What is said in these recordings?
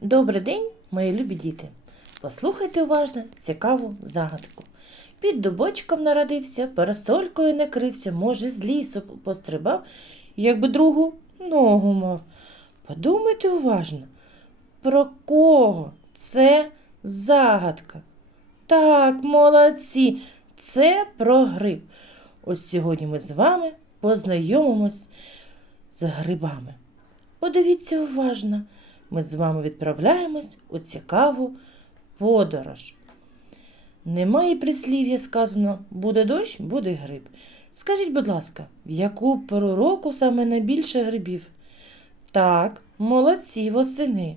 Добрий день, мої любі діти! Послухайте уважно цікаву загадку. Під дубочком народився, парасолькою накрився, може, з лісу пострибав, якби другу ногу мав. Подумайте уважно, про кого це загадка? Так, молодці, це про гриб. Ось сьогодні ми з вами познайомимось з грибами. Подивіться уважно. Ми з вами відправляємось у цікаву подорож. Немає прислів'я сказано «буде дощ, буде гриб». Скажіть, будь ласка, в яку пору року саме найбільше грибів? Так, молодці, восени.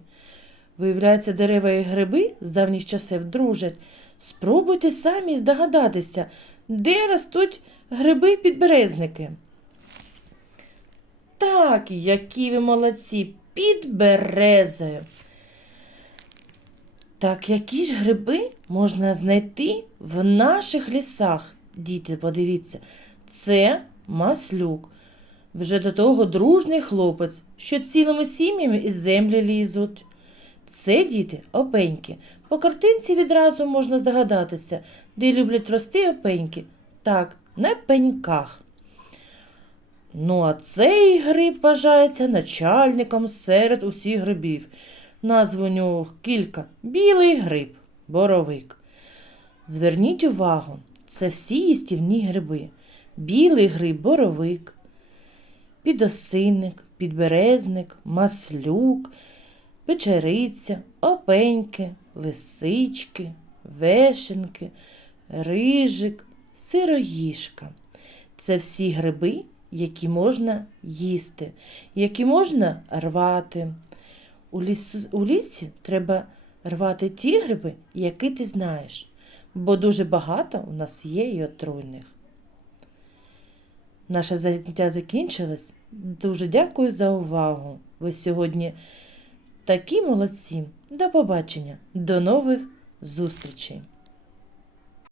Виявляється, дерева і гриби з давніх часів дружать. Спробуйте самі здогадатися, де ростуть гриби-підберезники. Так, які ви молодці! Під березою. Так, які ж гриби можна знайти в наших лісах? Діти, подивіться, це маслюк. Вже до того дружний хлопець, що цілими сім'ями із землі лізуть. Це, діти, опеньки. По картинці відразу можна здогадатися, де люблять рости опеньки. Так, на пеньках. Ну, а цей гриб вважається начальником серед усіх грибів. Назв у нього кілька. Білий гриб, боровик. Зверніть увагу, це всі їстівні гриби. Білий гриб, боровик, підосинник, підберезник, маслюк, печериця, опеньки, лисички, вешенки, рижик, сироїжка. Це всі гриби, які можна їсти, які можна рвати. У лісі треба рвати ті гриби, які ти знаєш, бо дуже багато у нас є і отруйних. Наше заняття закінчилось. Дуже дякую за увагу. Ви сьогодні такі молодці. До побачення. До нових зустрічей.